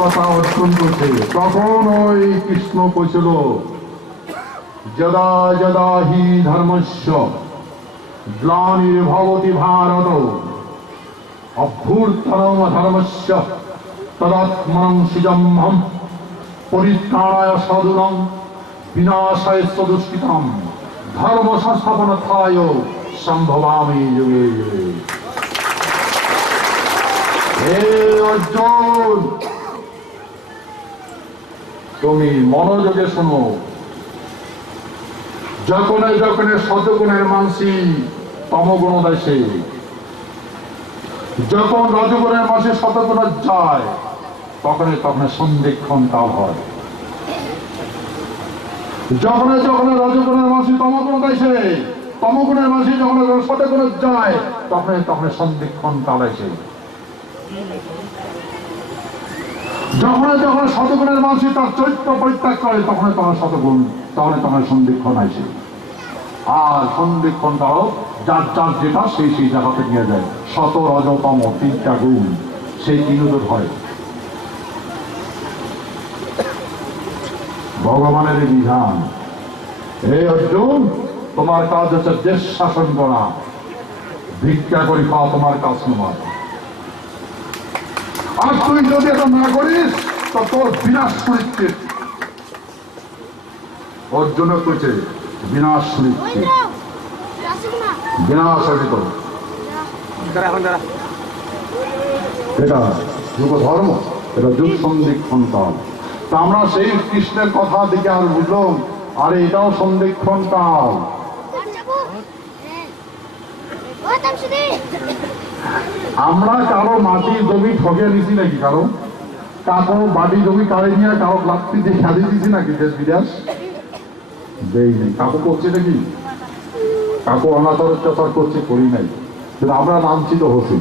কথা অর্জন করছে। তখন ওই কৃষ্ণ কইছিল যদা যদা হি ধর্মস্য গ্লানির্ভবতি ভারত অভ্যুত্থানম ধর্মস্য তদাত্মনং সৃজম্হম পরিত্রাণায় সাধুনাং বিনাশায় দুষ্কৃতাম ধর্ম সংস্থাপনার্থায় সম্ভবামি যুগে যুগে। হে অর্জুন, তুমি মনোযোগে শোনো। যখন যখন শতগুণের মানসি তমগুণ দেশে, যখন রজগুণের মাসে শতগুণ যায়, তখন তখন সন্ধিক্ষণ কাল হয়। যখন যখন রজগুণের মাসে তমগুণ দেশে, তমগুণের মাসে যখন শতগুণ যায়, তখন তখন সন্ধিক্ষণ কাল আসে। যখন যখন শতগুণের মানুষ তার চরিত্র পরিত্যাগ করে, তখন তখন শতগুণ, তখন তখন সন্ধিক্ষণ আসে। আর সন্ধিক্ষণ তাও যার যার যেটা সেই সেই জায়গাতে নিয়ে যায়। শত রজতম তিনটা গুণ, সেই তিনদের হয় ভগবানের বিধান। হে অর্জুন, তোমার কাজ হচ্ছে দেশ শাসন করা, ভিক্ষা করে খাওয়া তোমার কাজ নয়। আর তুই যদি এটা না করিস তো তোর বিনাশ সুনিশ্চিত। অর্জুন কইছে বিনাশ সুনিশ্চিত, বিনাশ অর্জিত। এটা যুগ ধর্ম, এটা যুগ সন্ধিক্ষণ কাল। তা আমরা সেই কৃষ্ণের কথা দিকে আর বুঝলাম, আরে এটাও সন্ধিক্ষণ কাল। আমরা কারো মাটি জমি ঠকে নিছি নাকি? কারো বাড়ি জমি কাড়ে নিয়ে কারো লাঠি দিয়ে খেলে দিছি নাকি? দেশ বিদেশ দেই নেই। কাকু করছে নাকি? কাকু অনাচার অত্যাচার করছে? করি নাই। কিন্তু আমরা লাঞ্ছিত হচ্ছি।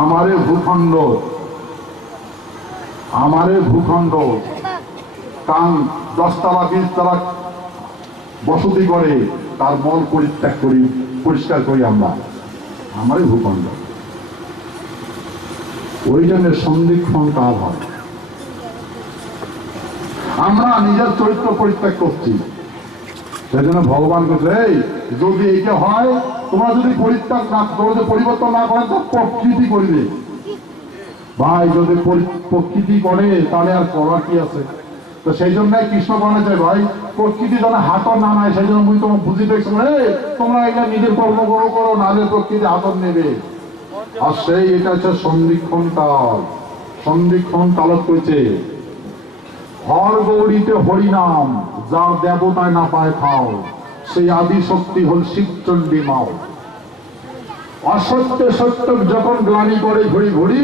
আমারে ভূখণ্ড কান 10 তলা 20 তলা বসতি করে, তার মল পরিত্যাগ করি, পরিষ্কার করি আমরা। আমারই ভূখণ্ড। ওই জন্য সন্ধিক্ষণ কাল হয়। আমরা নিজের চরিত্র পরিত্যাগ করছি। সেই জন্য ভগবান বলছে, এই যদি এইটা হয়, তোমরা যদি পরিত্যাগ না, তোমরা যদি পরিবর্তন না করেন, তো প্রকৃতি করবে। ভাই যদি প্রকৃতি করে তাহলে আর করার কি আছে? তো সেই জন্যই কৃষ্ণ বলে যায়, ভাই প্রকৃতি যেন হাতর না নেয়। সেই জন্য মুই তোমার বুঝি দেখছো, তোমরা এটা নিজের কর্ম করো, নাহলে প্রকৃতি হাতর নেবে। আর সেই এটা হচ্ছে সন্ধিক্ষণ কাল। সন্ধিক্ষণ কালত কইছে হর গৌরীতে হরিনাম, যার দেবতায় না পায় খাও, সেই আদি শক্তি হল শিবচণ্ডী মাও। অসত্য সত্য যখন গ্লানি করে ঘড়ি ঘড়ি,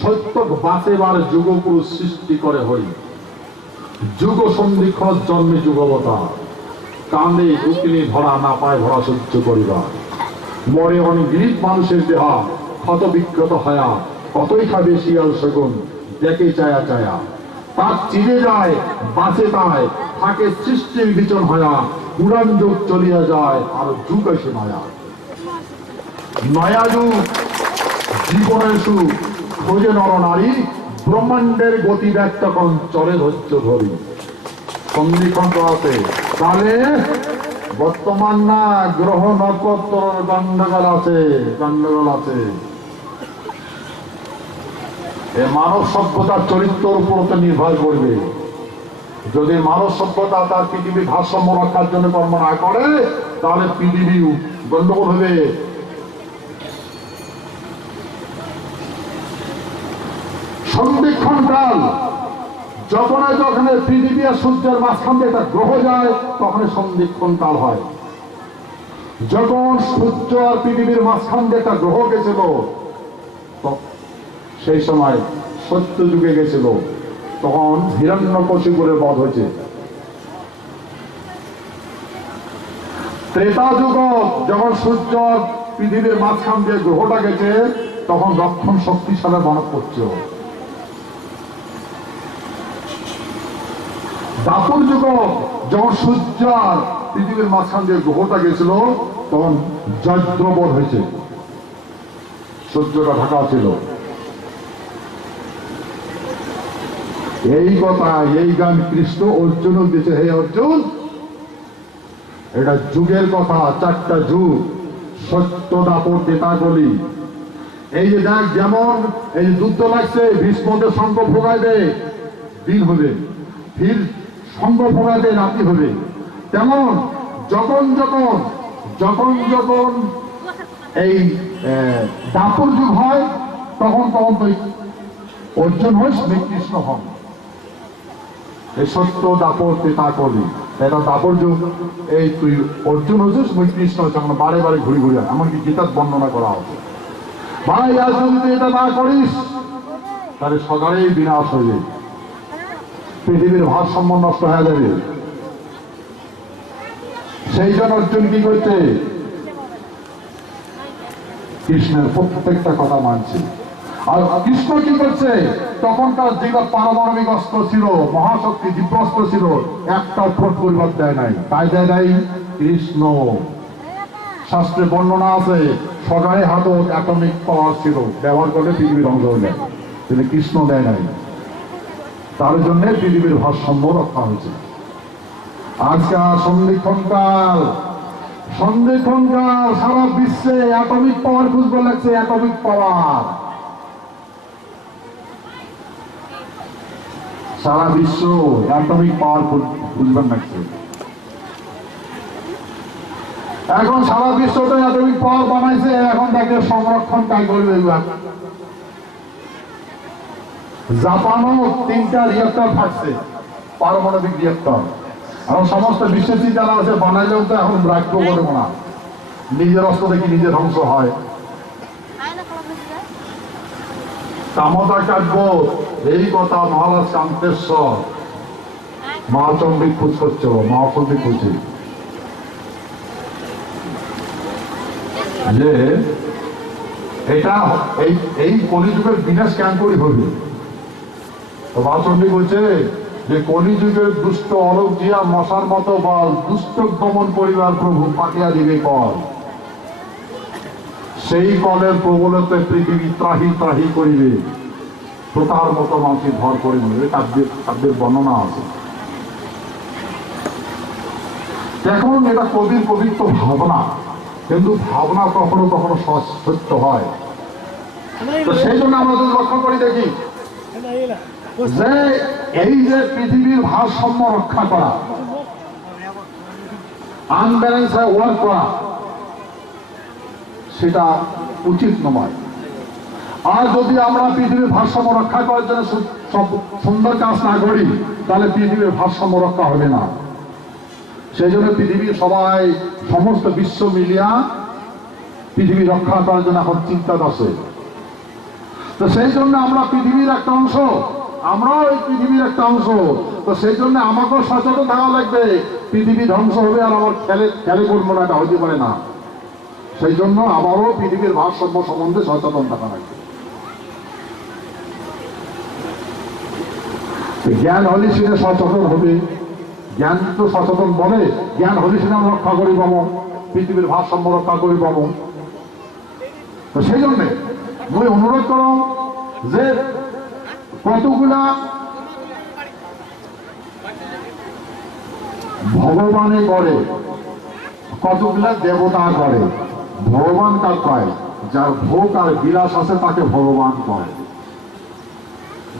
সত্য বাঁচেবার যুগপুরুষ সৃষ্টি করে হরি। যুগ সন্ধিক্ষণ জন্মে যুগবতা, কান্দে উকিনি ধরা না পায় ভরা সহ্য করিবা। মরে অনেক মানুষের দেহা, ক্ষত বিক্ষত হয়া, কতই খাবে শিয়াল শগুন, দেখে চায়া চায়া। তার চিনে যায় বাঁচে তাই, থাকে সৃষ্টির বিচন হয়া, পুরাণ যুগ চলিয়া যায় আর যুগ এসে নয়া। নয়া যুগ জীবনের সুখ খোঁজে নর নারী, ব্রহ্মাণ্ডের গতি ব্যক্ত কন চলে ধৈর্য ধরি। সন্ধিক্ষণ আছে, তাহলে বর্তমান না গ্রহ নক্ষত্র গন্ডগোল আছে, গন্ডগোল আছে। মানব সভ্যতার চরিত্রের উপর তো নির্ভর করবে। যদি মানব সভ্যতা তার পৃথিবীর ভারসাম্য রক্ষার জন্য কর্ম না করে, তাহলে পৃথিবী গন্ডগোল হবে। সন্ধিক্ষণ কাল যখন যখন পৃথিবী আর সূর্যের মাঝখান দিয়ে একটা গ্রহ যায়, তখন সন্ধিক্ষণ কাল হয়। যখন সূর্য আর পৃথিবীর মাঝখান দিয়ে একটা গ্রহ গেছিল, সেই সময় সত্য যুগে গেছিল, তখন হিরণ্যকশিপুরের বধ হয়েছে। ত্রেতা যুগ যখন সূর্য পৃথিবীর মাঝখান দিয়ে গ্রহটা গেছে, তখন রক্ষণ শক্তিশালী মানব করছে। দাপর যুগ যখন সূর্য আর পৃথিবীর মাঝখান দিয়ে গ্রহটা গেছিল, তখন জয়দ্রবধ হয়েছে। সূর্যটা ঢাকা ছিল। এই কথা, এই গান কৃষ্ণ অর্জুন দিয়েছে, হে অর্জুন, এটা যুগের কথা, চারটা যুগ, সত্য দাপর তেতাগলি। এই যে দেখ, যেমন এই যুদ্ধ লাগছে, ভীষ্মকে সঙ্গ ভোগাইবে দিন হবে, ফির সঙ্গ ভোগাইবে রাতি হবে, তেমন যখন যখন যখন যখন এই দাপর যুগ হয়, তখন তখন তো অর্জুন হয়, শ্রীকৃষ্ণ হন। এই সত্য দাপর তেতাগলি, এটা দাপর যুগ। এই তুই অর্জুন হচ্ছে, শ্রীকৃষ্ণ হচ্ছে, বারে বারে ঘুরি ঘুরি, এমনকি গীতার বর্ণনা করা হচ্ছে। ভাই, আজ যদি এটা না করিস তাহলে সকালেই বিনাশ হয়ে যাবে, পৃথিবীর ভারসাম্য নষ্ট হয়ে যাবে। সেই জন্য অর্জুন কি করছে? কৃষ্ণের প্রত্যেকটা কথা মানছে। আর কৃষ্ণ কি করছে? তখনকার যেটা পারমাণবিক অস্ত্র ছিল, মহাশক্তি দিব্যাস্ত্র ছিল, একটা ফোট পরিবার দেয় নাই। তাই দেয় নাই কৃষ্ণ। শাস্ত্রে বর্ণনা আছে, সগাই হাতক অ্যাটমিক পাওয়ার ছিল, ব্যবহার করলে পৃথিবী ধ্বংস হয়ে যায়, কিন্তু কৃষ্ণ দেয় নাই। তার জন্য পৃথিবীর ভারসাম্য রক্ষা হয়েছে। আজকাল সন্ধিক্ষণকাল, সারা বিশ্বে অ্যাটমিক পাওয়ার খুঁজবে লাগছে, অ্যাটমিক পাওয়ার। সারা বিশ্ব অ্যাটমিক পাওয়ার খুঁজবেন লাগছে। এখন সারা বিশ্বতে অ্যাটমিক পাওয়ার বানাইছে, এখন তাকে সংরক্ষণ কাজ করবে। জাপানও 3টা রিয়েক্টর থাকছে, পারমাণবিক রিয়েক্টর। এখন সমস্ত বিশ্বের যারা আছে বানাইলেও তো এখন রাখতে পারবো না, নিজের অস্ত্র দেখি নিজের ধ্বংস হয়। কামতাচার্য এই কথা মহারাজ কান্তেশ্বর মহাচন্দ্রিক খোঁজ করছিল, মহাচন্দ্রিক খুঁজছে যে এটা এই কলিযুগের বিনাশ কেন করে হবে। তো মহাচন্দ্রিক বলছে যে কলিযুগের দুষ্ট অলোক জিয়া মশার মতো বল, দুষ্ট দমন পরিবার প্রভু পাঠিয়া দিবে কল। সেই কলের প্রবলতে পৃথিবী ত্রাহি ত্রাহি করিবে, প্রতার মতো মানুষের ভর করে নেবে। কাব্যের বর্ণনা আছে। এখন এটা কবির পবিত্র ভাবনা, কিন্তু ভাবনা কখনো কখনো সত্য হয়। তো সেই জন্য আমরা যদি লক্ষ্য করি দেখি যে এই যে পৃথিবীর ভারসাম্য রক্ষা করা, আনব্যালেন্স ওয়ার্ক করা, সেটা উচিত নয়। আর যদি আমরা পৃথিবীর ভারসাম্য রক্ষা করার জন্য সুন্দর কাজ না করি, তাহলে পৃথিবীর ভারসাম্য রক্ষা হবে না। সেই জন্য পৃথিবীর সবাই, সমস্ত বিশ্ব মিলিয়া পৃথিবী রক্ষা করার জন্য এখন চিন্তা আছে। তো সেই জন্য আমরা পৃথিবীর একটা অংশ, আমরাও এই পৃথিবীর একটা অংশ। তো সেই জন্য আমাকেও সচেতন থাকা লাগবে। পৃথিবী ধ্বংস হবে আর আমার খেলে করবো না, এটা হতে পারে না। সেই জন্য আমারও পৃথিবীর ভারসাম্য সম্বন্ধে সচেতন থাকা লাগবে। জ্ঞান হলে সেটা সচেতন হবে। জ্ঞান তো সচেতন বলে, জ্ঞান হলে সেটা রক্ষা করি পাবো, পৃথিবীর ভারসাম্য রক্ষা করি পাবো। তো সেই জন্যে মই অনুরোধ করো যে কতগুলা ভগবানে করে, কতগুলা দেবতা করে। ভগবান কার কয়? যার ভোগ আর বিলাস আছে তাকে ভগবান কয়।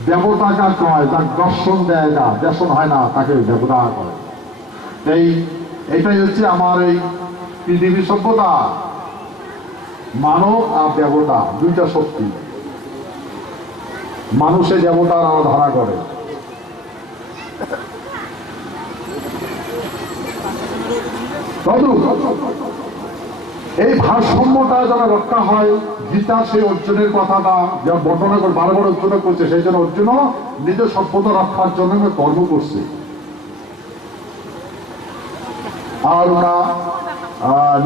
দেবতা কার কয়? যার দর্শন দেয় না, দর্শন হয় না, তাকে দেবতা কয়। এটাই হচ্ছে আমার এই পৃথিবী সভ্যতা। মানব আর দেবতা দুইটা শক্তি। মানুষে দেবতার আরাধনা করে। এই ভারসাম্যটা যেন রক্ষা হয়, গীতা সেই অর্জুনের কথাটা যা বর্ণনা করে বারবার অর্জুন করছে। সেই জন্য অর্জুন নিজের সভ্যতা রক্ষার জন্য কর্ম করছে। আর ওরা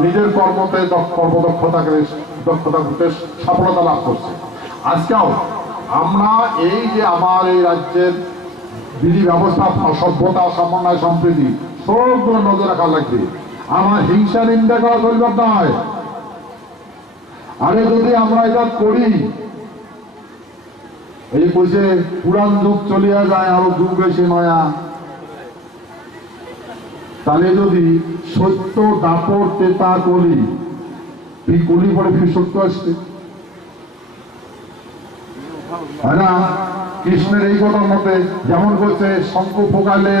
নিজের কর্মতে দক্ষতা করতে সফলতা লাভ করছে। আজকেও আমরা এই যে আমার এই রাজ্যের বিধি ব্যবস্থা, সভ্যতা, সমন্বয়, সম্প্রীতি সবগুলো নজর রাখা লাগবে। আমার হিংসা নিন্দা করা পরিবার নয়। আরে যদি আমরা এটা করি, এই কইছে পুরান যুগ চলিয়া যায় আরো যুগ এসে নয়া, তাহলে যদি সত্য দাপর তেতা কলি, এই কলি পরে ফির সত্য আসবে, হয় না? কৃষ্ণের এই কথার মতে যেমন করছে শঙ্খ ফোকালে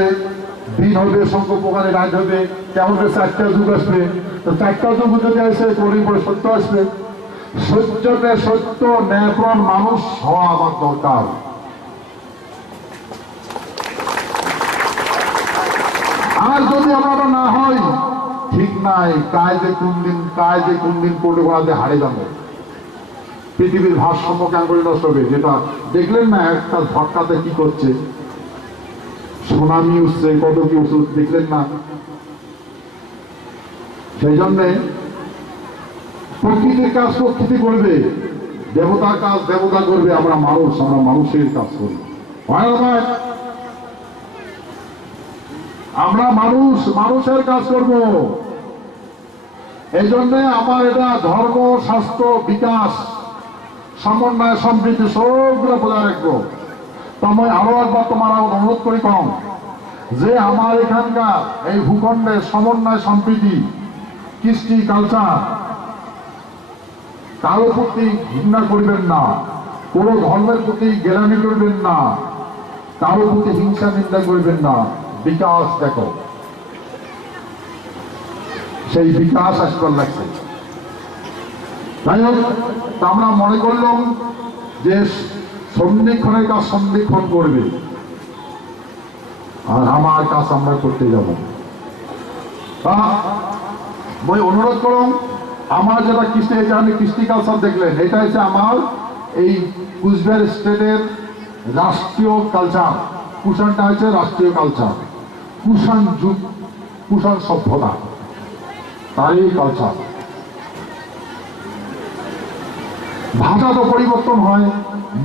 দিন হবে, শঙ্খ ফোকালে রাত হবে, কেমন করে চারটা যুগ আসবে, তো চারটা যুগ যদি আসে কলি পরে সত্য আসবে। সত্যকে সত্য ন্যায়প্রাণ মানুষ হওয়া আমার দরকার। আর যদি আমরা না হয় ঠিক নাই, কায়দে কোন দিন করলে ওনাদের হারে যাবে, পৃথিবীর ভারসাম্য কেন করে নষ্ট হবে। যেটা দেখলেন না একটা ঝটকাতে কি করছে, সুনামি উঠছে, কত কি উঠছে দেখলেন না? সেই জন্যে প্রকৃতির কাজ প্রকৃতি করবে, দেবতার কাজ দেবতা করবে, আমরা মানুষের কাজ করি। আমরা মানুষের কাজ করব। এই জন্যে আমার এটা ধর্ম, স্বাস্থ্য, বিকাশ, সমন্বয়, সম্প্রীতি সবগুলো বজায় রাখবো। তো আমি আরো একবার তোমার অনুরোধ করি কম যে আমার এখানকার এই ভূখণ্ডের সমন্বয়, সম্প্রীতি, কৃষ্টি, কালচার, কারো প্রতি ঘৃণা করবেন না, কোন ধর্মের প্রতি গেরামি করবেন না, কারো প্রতি হিংসা নিন্দা করবেন না, বিকাশ দেখো। সেই বিকাশ আসবার লাগছে। যাই হোক, আমরা মনে করলাম যে সন্ধিক্ষণের কাজ সন্ধিক্ষণ করবে, আর আমার কাজ আমরা করতে যাব। মই অনুরোধ করলাম, আমার যেটা কৃষ্টি, এখানে কৃষ্টি কালচার দেখলেন, এটা হচ্ছে আমার এই কুচবিহার স্টেটের রাষ্ট্রীয় কালচার। কুষাণটা হচ্ছে রাষ্ট্রীয় কালচার, কুষাণ যুগ, কুষাণ সভ্যতা, তারই কালচার। ভাষা তো পরিবর্তন হয়।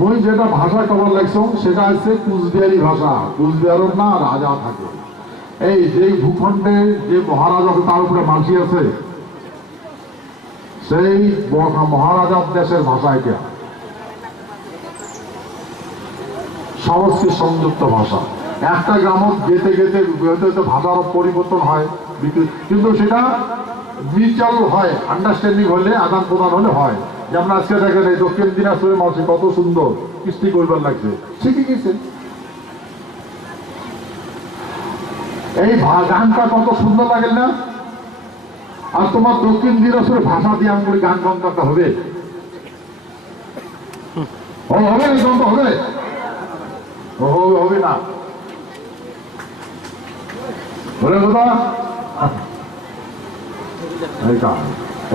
মই যেটা ভাষা কবার লাগছো সেটা হচ্ছে কুচবিহারি ভাষা। কুচবিহারের না রাজা থাকে, এই যে ভূখণ্ডে যে মহারাজ আছে তার উপরে মাঝি আছে, সেই মহারাজার দেশের ভাষা এটা সমষ্টি সংযুক্ত ভাষা। একটা গ্রামত যেতে যেতে ভাষার পরিবর্তন হয়, কিন্তু সেটা মিউচুয়াল হয়, আন্ডারস্ট্যান্ডিং হলে, আদান প্রদান হলে হয়। যেমন আজকে দেখেন এই দক্ষিণ দিনাজপুরের মানুষ কত সুন্দর কৃষ্টি করবার লাগছে, শিখে গেছে। এই গানটা কত সুন্দর লাগে না? আর তোমার দক্ষিণ দিনাজপুরের ভাষা দিয়ে আমি গান গানটা হবে, হবে হবে না, বলে কথা।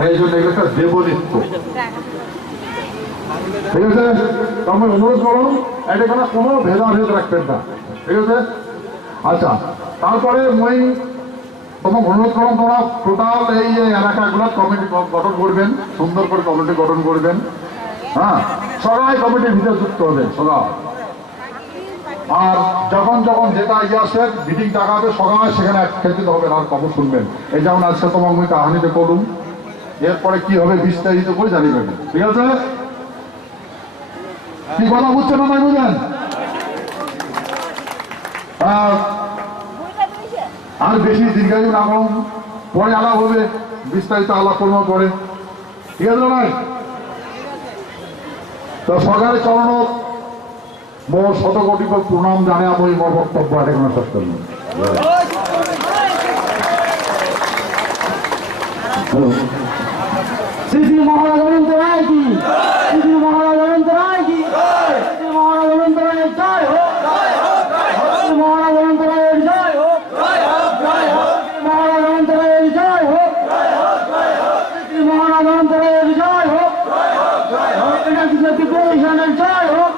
এই জন্য এগুলো দেবনিত্য, ঠিক আছে? আমি অনুরোধ করুন, এটা কোনো ভেদাভেদ রাখবেন না, ঠিক আছে? আচ্ছা, তারপরে মই তোমার অনুরোধ করুন, তোমরা টোটাল এই এলাকাগুলো কমিটি গঠন করবেন, সুন্দর করে কমিটি গঠন করবেন। হ্যাঁ, সবাই কমিটির ভিতরে যুক্ত হবেন সবাই। আর যখন যেটা আসে মিটিং ডাকা হবে, সবাই সেখানে একত্রিত হবেন আর খবর শুনবেন। এই যেমন আজকে তোমার আমি কাহানিতে করুন, এরপরে কি হবে বিস্তারিত করে জানিবেন, ঠিক আছে? কি কথা বুঝছেন না, বুঝেন? আর বেশি দীর্ঘায়ু না করুন, পরে আলাপ হবে, বিস্তারিত আলাপ করবো পরে, ঠিক আছে ভাই? তো সরকারের চরণ মোর শতকোটি প্রণাম জানে আমি মোর বক্তব্য এটা কোনো শেষ করলাম। শ্রী মহারাজ অনন্ত রায় কি, শ্রী মহারাজ অনন্ত রায় কি, শ্রী মহারাজ অনন্ত রায়ের জয় হোক, শ্রী মহারাজ অনন্ত রায়ের জয় হোক, শ্রী মহারাজ অনন্ত রায়ের জয় হোক, শ্রী মহারাজ অনন্ত রায়ের জয় হোক, এটা বিজেপি কমিশনের জয় হোক।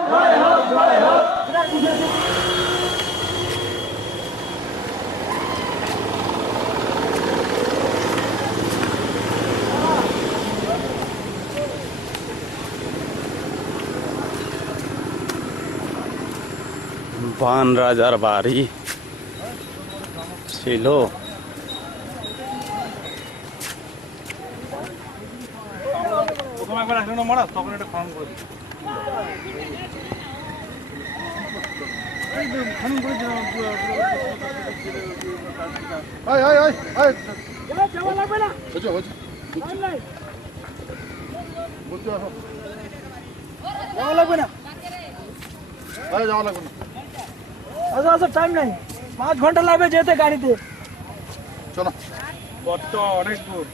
বান রাজার বাড়ি ছিল। প্রথম একবার না মারা তখন এটা খনন করে দিই আচ্ছা টাইম নাই 5 ঘন্টা লাগবে যেতে গাড়িতে চলো কত অনেক দূর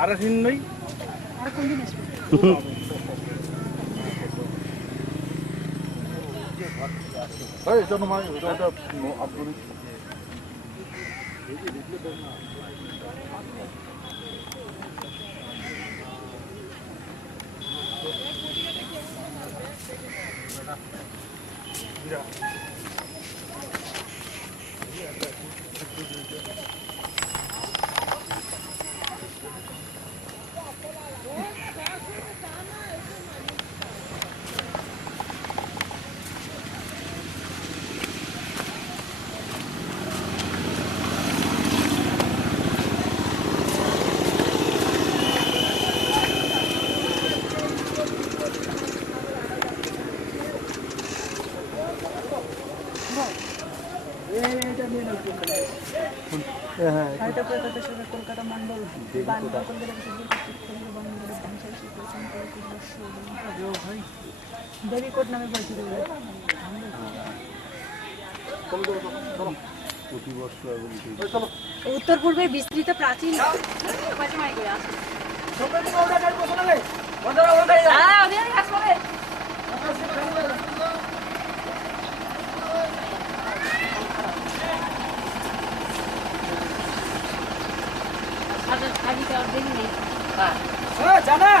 আর দিন নেই এই জন্য মাই এটা আপনি কলকাতা মন্ডল দেবীকোট নামে পরিচিত উত্তর পূর্বে বিস্তৃত প্রাচীন জানা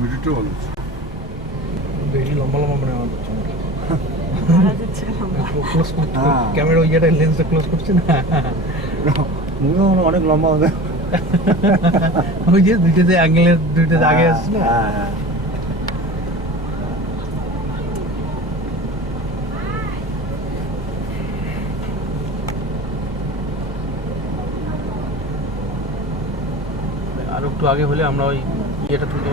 ভিডিওটা ভালো বেশি লম্বা লম্বা মনে হয় ক্লোজ ক্যামেরা ওইটা লেন্সটা ক্লোজ করছে না অনেক লম্বা হবে ওই যে দুইটাতে অ্যাঙ্গেলের দুইটাতে আগে আসছে না আর একটু আগে হলে আমরা ওই ইয়েটা তুলে